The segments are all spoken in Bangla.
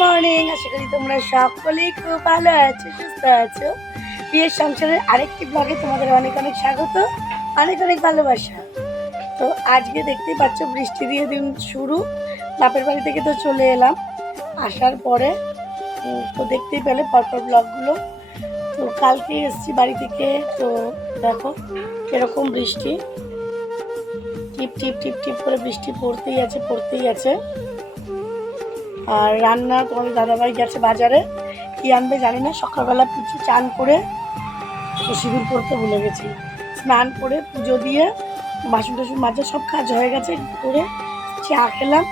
মর্নিং, আশা করি তোমরা সকলেই খুব ভালো আছো, সুস্থ আছো। বিয়ের সংসারের আরেকটি ব্লগে তোমাদের অনেক অনেক স্বাগত, অনেক অনেক ভালোবাসা। তো আজকে দেখতেই পাচ্ছ, বৃষ্টি দিয়ে দিন শুরু, বাপের বাড়ি থেকে তো চলে এলাম। আসার পরে তো দেখতেই পেলে পরপর ব্লগগুলো তো কালকে এসছি বাড়ি থেকে, তো দেখো কীরকম বৃষ্টি। টিপ টিপ টিপ টিপ করে বৃষ্টি পড়তেই আছে পড়তেই আছে। আর রান্না তোমাদের দাদাভাই গেছে বাজারে। কি আনবে জানি না, সকালবেলা পুজো চান করে তো সিঁদুর পরতে ভুলে গেছি। স্নান করে পুজো দিয়ে বাসন টাসন মাজা সব কাজ হয়ে গেছে, করে চা খেলাম।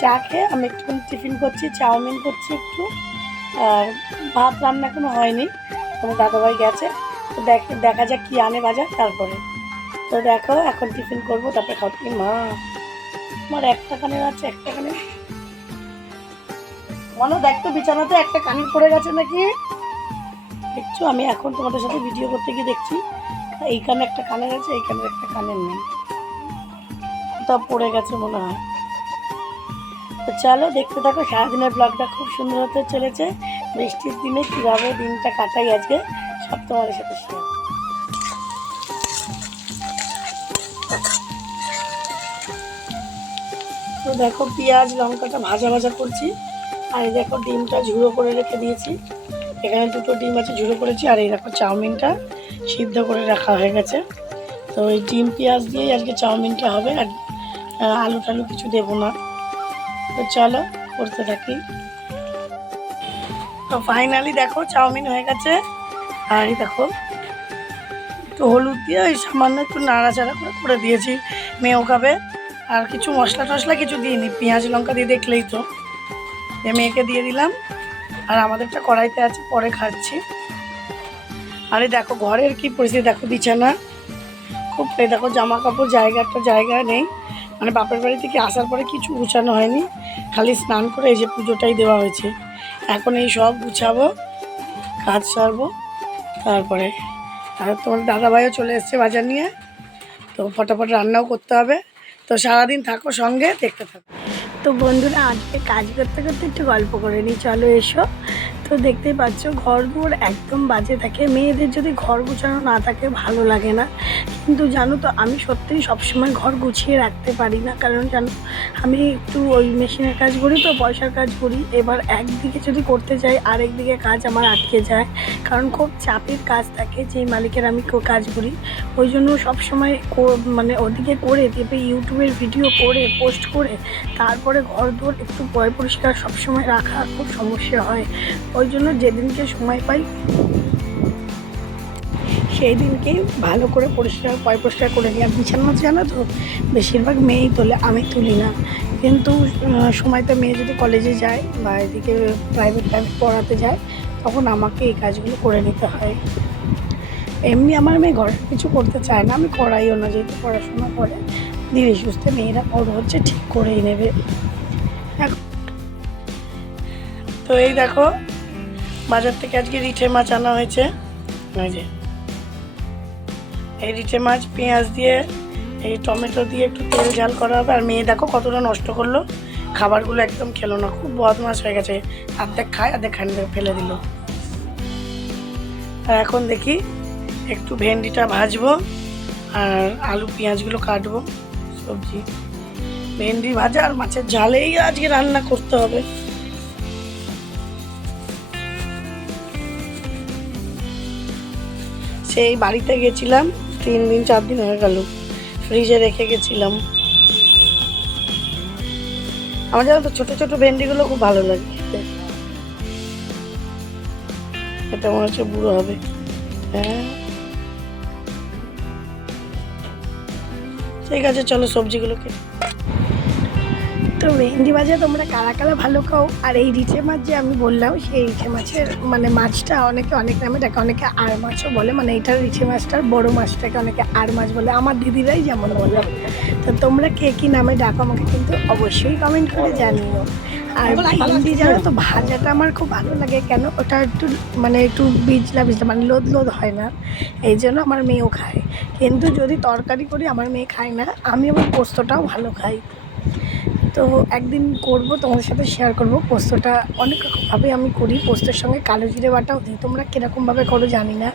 চা খেয়ে আমি একটুখানি টিফিন করছি, চাউমিন করছি একটু। আর ভাত রান্না কোনো হয়নি তোমার দাদাভাই গেছে। তো দেখ, দেখা যাক কী আনে বাজার তারপরে। তো দেখো, এখন টিফিন করব, তারপরে খাও কি মা আমার একটা কানের আছে একটা কানের মনে দেখতো, বিছানাতে একটা কানের পড়ে গেছে নাকি? দেখছ, আমি এখন তোমাদের সাথে ভিডিও করতে গিয়ে দেখছি এইখানে একটা কানের আছে এইখানে একটা কানের নেই। কোথাও পড়ে গেছে মনে হয়। তো চলো, দেখতে থাকো, সারাদিনের ব্লগটা খুব সুন্দর হতে চলেছে। বৃষ্টির দিনে কীভাবে দিনটা কাটাই আজকে, সব তোমাদের সাথে শেয়ার তো দেখো, পেঁয়াজ, লঙ্কাটা ভাজা ভাজা করছি। আর এই দেখো ডিমটা ঝুড়ো করে রেখে দিয়েছি। এখানে দুটো ডিম আছে, ঝুড়ো করেছি, আর এই দেখো চাউমিনটা সিদ্ধ করে রাখা হয়ে গেছে। তো এই ডিম, পেঁয়াজ দিয়েই আজকে চাউমিনটা হবে, আর আলু টালু কিছু দেবো না। তো চলো, করতে থাকি। তো ফাইনালি দেখো চাউমিন হয়ে গেছে, আর এই দেখো একটু হলুদ দিয়ে ওই সামান্য একটু নাড়াচাড়া করে করে দিয়েছি। মেয়েও খাবে, আর কিছু মশলা টশলা কিছু দিইনি, পেঁয়াজ, লঙ্কা দিয়ে দেখলেই তো। এ মেয়েকে দিয়ে দিলাম। আর আমাদেরটা কড়াইতে আছে, পরে খাচ্ছি। আরে দেখো, ঘরের কি পরিস্থিতি? দেখো, বিছানা। খুব দেখো জামা কাপড় জায়গা একটা জায়গা নেই। মানে বাপের বাড়ি থেকে আসার পরে কিছু গুছানো হয়নি? খালি স্নান করে এই যে পুজোটাই দেওয়া হয়েছে। এখন এই সব গুছাবো, কাজ সারবো, তারপরে আর তোমার দাদাভাইও চলে এসছে বাজার নিয়ে। তো ফটাফট রান্নাও করতে হবে। তো সারাদিন থাকো সঙ্গে, দেখতে থাকো। তো বন্ধুরা, আজকে কাজ করতে করতে একটু গল্প করে নিই। চলো এসো। তো দেখতেই পাচ্ছ, ঘর দুয়ার একদম বাজে থাকে। মেয়েদের যদি ঘর গোছানো না থাকে, ভালো লাগে না। কিন্তু জানো তো, আমি সত্যিই সবসময় ঘর গুছিয়ে রাখতে পারি না। কারণ জানো, আমি একটু ওই মেশিনের কাজ করি তো, পয়সার কাজ করি। এবার একদিকে যদি করতে যাই আরেক দিকে কাজ আমার আটকে যায়। কারণ খুব চাপের কাজ থাকে যেই মালিকের আমি কাজ করি। ওই জন্য সবসময় মানে ওদিকে করে এবার ইউটিউবের ভিডিও করে, পোস্ট করে, তারপরে ঘর দুয়ার একটু পয় পরিষ্কার সবসময় রাখা খুব সমস্যা হয়। ওই জন্য যেদিনকে সময় পাই সেই দিনকেই ভালো করে পরিষ্কার পয় পরিষ্কার করে নিই আর বিছানা জানো তো? বেশিরভাগ মেয়েই তোলে আমি তুলি না। কিন্তু আহ, সময়তে মেয়ে যদি কলেজে যায় বা এদিকে প্রাইভেট প্রাইভেট পড়াতে যায় তখন আমাকে এই কাজগুলো করে নিতে হয়। এমনি আমার মেয়ে ঘরে কিছু করতে চায় না আমি করাইও না যেহেতু পড়াশোনা করে। ধীরে সুস্থে মেয়েরা বড় হচ্ছে ঠিক করেই নেবে। তো এই দেখো বাজার থেকে আজকে রিঠে মাছ আনা হয়েছে। এই যে। এই রিচে মাছ পেঁয়াজ দিয়ে, এই টমেটো দিয়ে একটু তেল ঝাল করা হবে। আর মেয়ে দেখো কতটা নষ্ট করল। খাবারগুলো একদম খেলো না, খুব বদমাস হয়ে গেছে। অর্ধেক খায় অর্ধেক খান ফেলে দিল। আর এখন দেখি একটু ভেন্ডিটা ভাজবো আর আলু পেঁয়াজগুলো কাটবো, সবজি। ভেন্ডি ভাজা আর মাছের ঝালেই আজকে রান্না করতে হবে। সেই বাড়িতে গেছিলাম তিন দিন, চার দিন হয়ে গেল। ফ্রিজে রেখে গেছিলাম। আমার জানো তো, ছোটো ছোটো ভেন্ডিগুলো খুব ভালো লাগে এটা মনে হচ্ছে বুড়ো হবে। হ্যাঁ। ঠিক আছে, চলো সবজিগুলো কেটে তো ভেন্ডি ভাজা তোমরা কারা কারা ভালো খাও? আর এই রিচে মাছ যে আমি বললাম, সেই রিচে মাছের মানে মাছটা অনেকে অনেক নামে ডাকে, অনেকে আর মাছও বলে। মানে এইটার রিচে মাছটার বড় মাছটাকে অনেকে আর মাছ বলে। আমার দিদিরাই যেমন বলে। তো তোমরা কে কী নামে ডাকো আমাকে কিন্তু অবশ্যই কমেন্ট করে জানিও। আর ভেন্ডি জানো তো, ভাজাটা আমার খুব ভালো লাগে। কেন? ওটা একটু মানে একটু বিজলা বিজলা মানে লোদ লোদ হয় না। এই জন্য আমার মেয়েও খায়। কিন্তু যদি তরকারি করি, আমার মেয়ে খায় না। আমি আমার পোস্তটাও ভালো খাই। তো একদিন করব, তোমাদের সাথে শেয়ার করব। পোস্তটা অনেক রকমভাবে আমি করি, পোস্তের সঙ্গে কালো জিরে বাটাও দিই। তোমরা কীরকমভাবে করো জানি না।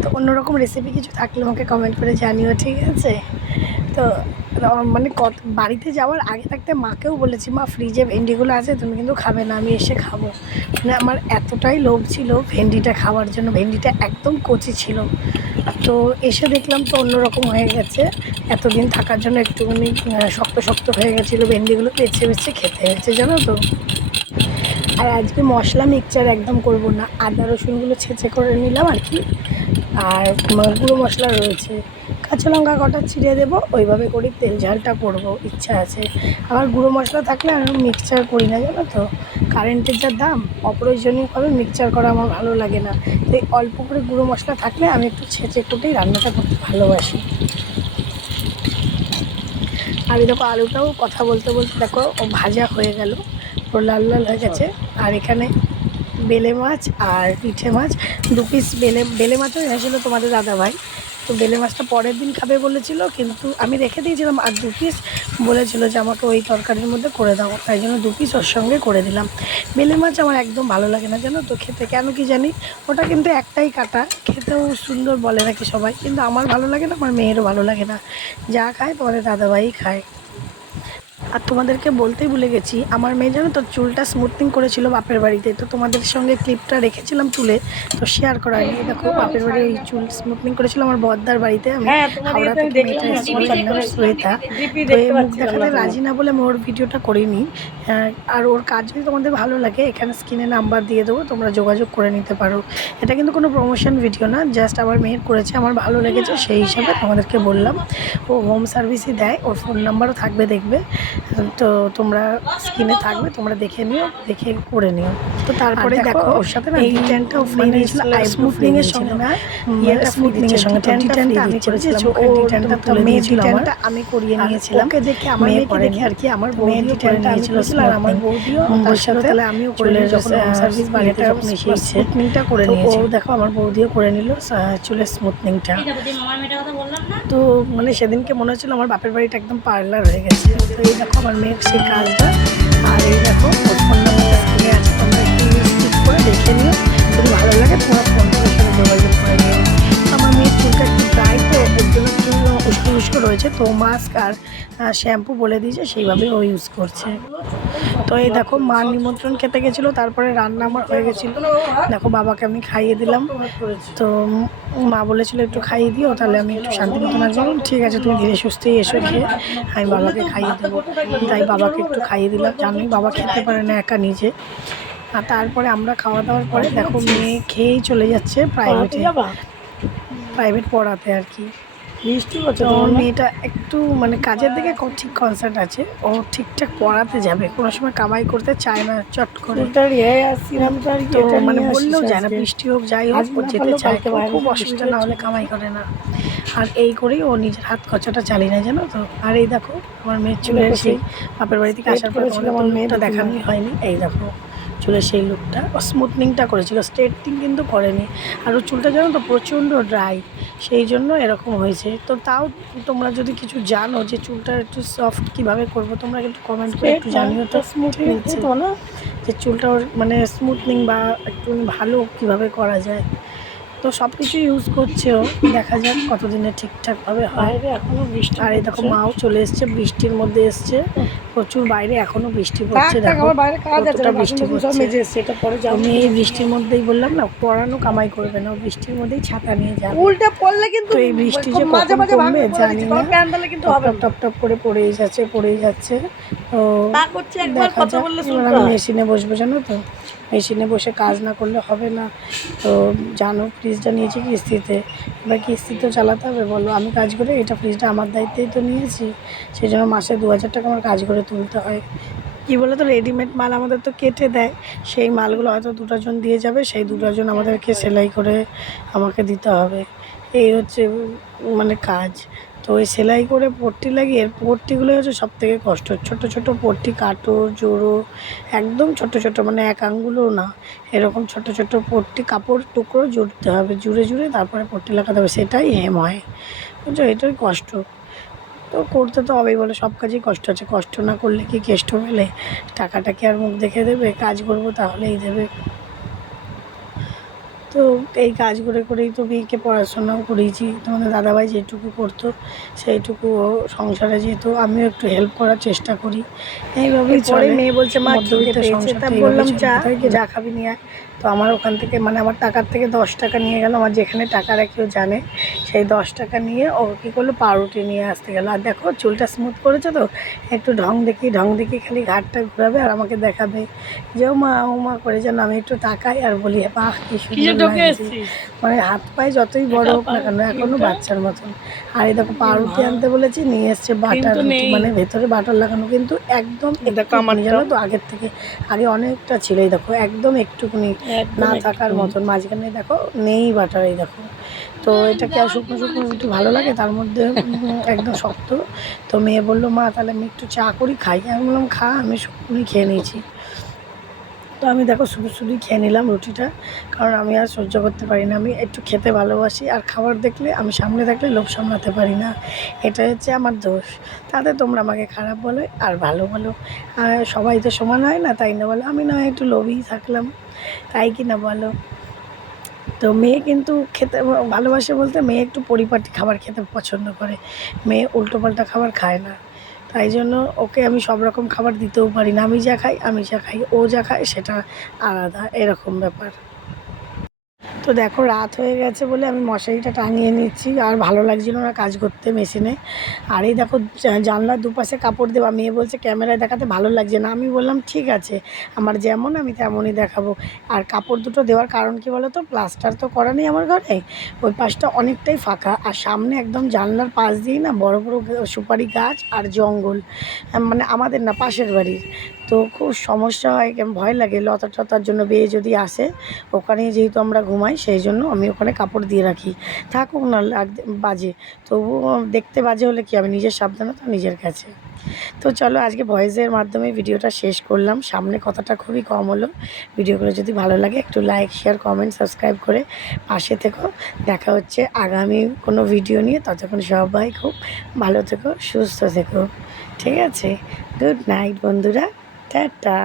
তো অন্যরকম রেসিপি কিছু থাকলে আমাকে কমেন্ট করে জানিও, ঠিক আছে? তো মানে কত, বাড়িতে যাওয়ার আগে থাকতে মাকেও বলেছি, মা ফ্রিজে ভেন্ডিগুলো আছে, তুমি কিন্তু খাবে না, আমি এসে খাব। মানে আমার এতটাই লোভ ছিল ভেন্ডিটা খাওয়ার জন্য, ভেন্ডিটা একদম কচি ছিল। তো এসে দেখলাম তো অন্যরকম হয়ে গেছে। এতদিন থাকার জন্য একটুখানি শক্ত শক্ত হয়ে গেছিল ভেন্ডিগুলো বেছে বেছে খেতে হয়েছে, জানো তো। আর আজকে মশলা মিক্সচার একদম করব না, আদা রসুনগুলো ছেঁচে করে নিলাম আর কি, আর গুঁড়ো মশলা রয়েছে। কাঁচা লঙ্কা কটা ছিঁড়ে দেবো, ওইভাবে করি তেল ঝালটা করব, ইচ্ছা আছে। আবার গুঁড়ো মশলা থাকলে আমি মিক্সচার করি না, জানো তো। কারেন্টের যা দাম, অপ্রয়োজনীয়ভাবে মিক্সচার করা আমার ভালো লাগে না। তাই অল্প করে গুঁড়ো মশলা থাকলে আমি একটু ছেঁচে কুটেই রান্নাটা করতে ভালোবাসি। আর দেখো আলুটাও কথা বলতে বলতে দেখো ও ভাজা হয়ে গেল, পুরো লাল লাল হয়ে গেছে। আর এখানে বেলে মাছ আর পিঠে মাছ, দু পিস বেলে বেলে মাছও হয়েছিল তোমাদের দাদা ভাই তো বেলে মাছটা পরের দিন খাবে বলেছিল, কিন্তু আমি রেখে দিয়েছিলাম আর দু পিস বলেছিল যে আমাকে ওই তরকারির মধ্যে করে দাও, তাই জন্য দু পিস ওর সঙ্গে করে দিলাম। বেলে মাছ আমার একদম ভালো লাগে না, জানো তো খেতে। কেন কি জানি, ওটা কিন্তু একটাই কাটা, খেতেও সুন্দর বলে নাকি সবাই, কিন্তু আমার ভালো লাগে না, আমার মেয়েরও ভালো লাগে না। যা খায় তোমাদের দাদাভাই খায়। আর তোমাদেরকে বলতেই ভুলে গেছি আমার মেয়ে জানো তো চুলটা স্মুথনিং করেছিল বাপের বাড়িতে তো তোমাদের সঙ্গে ক্লিপটা রেখেছিলাম তুলে তো শেয়ার করা হয়নি। দেখো বাপের বাড়ি ওই চুল স্মুথনিং করেছিল আমার বদ্দার বাড়িতে আমি হ্যাঁ, হাওড়া থেকে মেয়েটা শ্বেতা। তো এই মুখ দেখাতে রাজি না বলে আমি ওর ভিডিওটা করিনি। আর ওর কাজ যদি তোমাদের ভালো লাগে এখানে স্ক্রিনে নাম্বার দিয়ে দেবো তোমরা যোগাযোগ করে নিতে পারো। এটা কিন্তু কোনো প্রমোশন ভিডিও না জাস্ট আমার মেয়ের করেছে আমার ভালো লেগেছে সেই হিসাবে তোমাদেরকে বললাম। ও হোম সার্ভিসই দেয় ওর ফোন নাম্বারও থাকবে দেখবে। তো তোমরা স্ক্রিনে থাকবে তোমরা দেখে নিও দেখে করে নিও। তো তারপরে দেখো ওর সাথে না এই ট্যানটাও ফ্রি মানে নিয়েছিল স্মুথনিং এর সঙ্গে না ইয়েটা স্মুথনিং এর সঙ্গে ট্যানটা ট্যানটা আমি করেছিলাম দিয়েছিল। ও ও ট্যানটা তো তুলে মেয়ে দিয়েছিল আমার আমি করিয়ে নিয়েছিলাম। ওকে দেখে আমার মেয়ে মেয়েকে দেখে আর কি আমার বৌদিও ট্যানটা করে নিয়েছিল আর আমার। বৌদিও তার সাথে তাহলে আমিও করে যখন সার্ভিস বাড়িতে যখন এসে স্মুথনিংটা করে নিয়েছি। দেখো আমার বৌদিও করে নিল চুলের স্মুথনিংটা তো মানে সেদিনকে মনে হচ্ছিল আমার বাপের বাড়িটা একদম পার্লার হয়ে গেছে। তো এই দেখো আমার মেয়ের সেই কাজটা। আর এই দেখো ফোন নাম্বারটা একটু করে দেখে নিও যদি ভালো লাগে তোমরা ফোন করে সাথে যোগাযোগ করে নিও। রয়েছে তো মাস্ক আর শ্যাম্পু বলে দিয়েছে সেইভাবে ও ইউজ করছে। তো এই দেখো মা নিমন্ত্রণ খেতে গেছিল তারপরে রান্না আমার হয়ে গেছিল। দেখো বাবাকে আমি খাইয়ে দিলাম। তো মা বলেছিল একটু খাইয়ে দিও তাহলে আমি একটু শান্তি মতন আসব বললাম, ঠিক আছে তুমি ধীরে সুস্থেই এসো খেয়ে আমি বাবাকে খাইয়ে দেবো। তাই বাবাকে একটু খাইয়ে দিলাম। জানোই বাবা খেতে পারে না একা নিজে। আর তারপরে আমরা খাওয়া দাওয়ার পরে দেখো মেয়ে খেয়েই চলে যাচ্ছে প্রাইভেটে প্রাইভেট পড়াতে আর কি। বৃষ্টি হচ্ছে তো মেয়েটা একটু মানে কাজের দিকে ঠিক কনসার্ট আছে। ও ঠিকঠাক পড়াতে যাবে কোনো সময় কামাই করতে চায় না চট করে। তো মানে বললেও যায় না বৃষ্টি হোক যাই হোক ও যেতে চায় খুব অসুবিধা না হলে কামাই করে না। আর এই করেই ও নিজের হাত খরচাটা চালিয়ে নেয় জানো তো? আর এই দেখো আমার মেয়ের দেখো সেই বাপের বাড়ি থেকে আসার পরে করেছিল তোমাদের আমার তো মেয়ে মুখটা দেখো না। দেখানোই হয়নি। এই দেখো। চুলের সেই লুকটা ও স্মুথনিংটা করেছিল। স্ট্রেটিং কিন্তু করেনি। আর ওর চুলটা জানো তো প্রচণ্ড ড্রাই সেই জন্য এরকম হয়েছে। তো তাও তোমরা যদি কিছু জানো যে চুলটা একটু সফট কীভাবে করব তোমরা কিন্তু কমেন্ট করে একটু জানিও তো। স্মুথ ঠিক তো না। যে চুলটা ওর মানে স্মুথনিং বা একটু ভালো কীভাবে করা যায়। তো সব কিছু ইউজ করছেও দেখা যাক কতদিনে ঠিকঠাকভাবে হয়। এখনও বৃষ্টি আর এই দেখো মাও চলে এসছে বৃষ্টির মধ্যে এসছে। প্রচুর বাইরে এখনও বৃষ্টি পড়ছে দেখো আমার বাইরে কাজ আছে কতটা বৃষ্টি পড়ছে। এটা পরে আমি এই বৃষ্টির মধ্যেই বললাম না পড়ানো কামাই করবে না বৃষ্টির মধ্যেই ছাতা নিয়ে যাবে। উল্টা পড়লে কিন্তু এই বৃষ্টি যে মাঝে মাঝে ভাঙবে জানি না। কিন্তু টপ হবে টপ টপ করে পড়েই যাচ্ছে পড়েই যাচ্ছে। তো তা করছে একবার কথা বললে শুনতে আমি মেশিনে বসবো জানো তো? মেশিনে বসে কাজ না করলে হবে না। তো জানো ফ্রিজটা নিয়েছি কিস্তিতে। এবার কিস্তিতেও চালাতে হবে বলো। আমি কাজ করে এটা ফ্রিজটা আমার দায়িত্বেই তো নিয়েছি। সেই জন্য মাসে দু হাজার টাকা আমার কাজ করে তুলতে হয়। কী বলে তো রেডিমেড মাল আমাদের তো কেটে দেয়। সেই মালগুলো হয়তো দুটো জন দিয়ে যাবে, সেই দুটো জন আমাদেরকে সেলাই করে আমাকে দিতে হবে। এই হচ্ছে মানে কাজ। তো ওই সেলাই করে পট্টি লাগিয়ে, এর পট্টিগুলো হচ্ছে সব থেকে কষ্ট। ছোট ছোট পট্টি, কাটো, জোড়ো, একদম ছোট ছোট মানে এক আঙ্গুলও না। এরকম ছোট ছোট পট্টি, কাপড়, টুকরো জুড়তে হবে। জুড়ে জুড়ে তারপরে পট্টি লাগাতে হবে। সেটাই হেম হয়। বুঝছ? এটাই কষ্ট। তো করতে তো হবেই বলে সব কাজেই কষ্ট আছে। কষ্ট না করলে কি কেষ্ট মেলে? টাকাটা কি আর মুখ দেখে দেবে? কাজ করব তাহলেই দেবে। তো এই কাজ করে করেই তো মেয়েকে পড়াশোনাও করিয়েছি। তোমাদের দাদাভাই যেটুকু করতো সেইটুকু ও সংসারে যেহেতু আমিও একটু হেল্প করার চেষ্টা করি। এইভাবেই পরে মেয়ে বলছে মা বললাম যা যা খাবি নিয়ে। তো আমার ওখান থেকে মানে আমার টাকার থেকে দশ টাকা নিয়ে গেল। আমার যেখানে টাকা রাখিও জানে সেই দশ টাকা নিয়ে ও কী করল পাউরুটি নিয়ে আসতে গেলো। আর দেখো চুলটা স্মুথ করেছে তো? একটু ঢং দেখি ঢং দেখি খালি ঘাটটা ঘুরাবে আর আমাকে দেখাবে। যে ও মা ও মা করে যেন আমি একটু তাকাই আর বলি বাহ কি কি সুন্দর মানে হাত পায়ে যতই বড় হোক না কেন এখনও বাচ্চার মতন। আর এই দেখো পাউরুটি আনতে বলেছি নিয়ে এসছে বাটার মানে ভেতরে বাটার লাগানো কিন্তু একদম দেখো একটুখানি আমারটা। জানো তো। আগের থেকে। আগে অনেকটা ছিল এই দেখো একদম একটুখানি একদম না থাকার মতন। মাঝখানে দেখো নেই বাটার এই দেখো। তো এটা কি আর শুকনো শুকনো রুটি ভালো লাগে? তার মধ্যে একদম শক্ত। তো মেয়ে বলল মা তাহলে আমি একটু চা করি খাই। আমি বললাম খা আমি শুকনোই খেয়ে নিয়েছি। তো আমি দেখো শুধু শুধুই খেয়ে নিলাম রুটিটা। কারণ আমি আর সহ্য করতে পারি না। আমি একটু খেতে ভালোবাসি আর খাবার দেখলে আমি সামনে থাকলে লোভ সামলাতে পারি না। এটা হচ্ছে আমার দোষ। তাতে তোমরা আমাকে খারাপ বলো আর ভালো বলো। আর সবাই তো সমান হয় না তাই না বলো? আমি না একটু লোভই থাকলাম। তাই কি না বলো? তো মেয়ে কিন্তু খেতে ভালোবাসে বলতে মেয়ে একটু পরিপাটি খাবার খেতে পছন্দ করে। মেয়ে উল্টোপাল্টা খাবার খায় না। তাই জন্য ওকে আমি সব রকম খাবার দিতেও পারি না। আমি যা খাই, আমি যা খাই, ও যা খায় সেটা আলাদা, এরকম ব্যাপার। তো দেখো, রাত হয়ে গেছে বলে আমি মশারিটা টাঙিয়ে নিচ্ছি। আর ভালো লাগছিল না কাজ করতে মেশিনে। আর এই দেখো জানলার দুপাশে কাপড় দেওয়া। মেয়ে বলছে, ক্যামেরায় দেখাতে ভালো লাগছে না। আমি বললাম, ঠিক আছে, আমার যেমন আমি তেমনই দেখাবো। আর কাপড় দুটো দেওয়ার কারণ কি বলো তো প্লাস্টার তো করা নেই আমার ঘরে। ওই পাশটা অনেকটাই ফাঁকা। আর সামনে একদম জানলার পাশ দিয়েই না বড় বড় সুপারি গাছ আর জঙ্গল। মানে আমাদের না, পাশের বাড়ির। তো খুব সমস্যা হয়, কেমন ভয় লাগে। লতা টতার জন্য বেয়ে যদি আসে, ওখানে যেহেতু আমরা ঘুমাই, সেই জন্য আমি ওখানে কাপড় দিয়ে রাখি। থাকুক না বাজে। তবু দেখতে বাজে হলে কি আমি নিজের সাবধানতা নিজের কাছে। তো চলো, আজকে ভয়েসের মাধ্যমে ভিডিওটা শেষ করলাম। সামনে কথাটা খুবই কম হলো। ভিডিওগুলো যদি ভালো লাগে, একটু লাইক শেয়ার কমেন্ট সাবস্ক্রাইব করে পাশে থেকো। দেখা হচ্ছে আগামী কোনো ভিডিও নিয়ে। ততক্ষণ সবাই খুব ভালো থেকো, সুস্থ থেকো। ঠিক আছে? গুড নাইট বন্ধুরা। টাটা।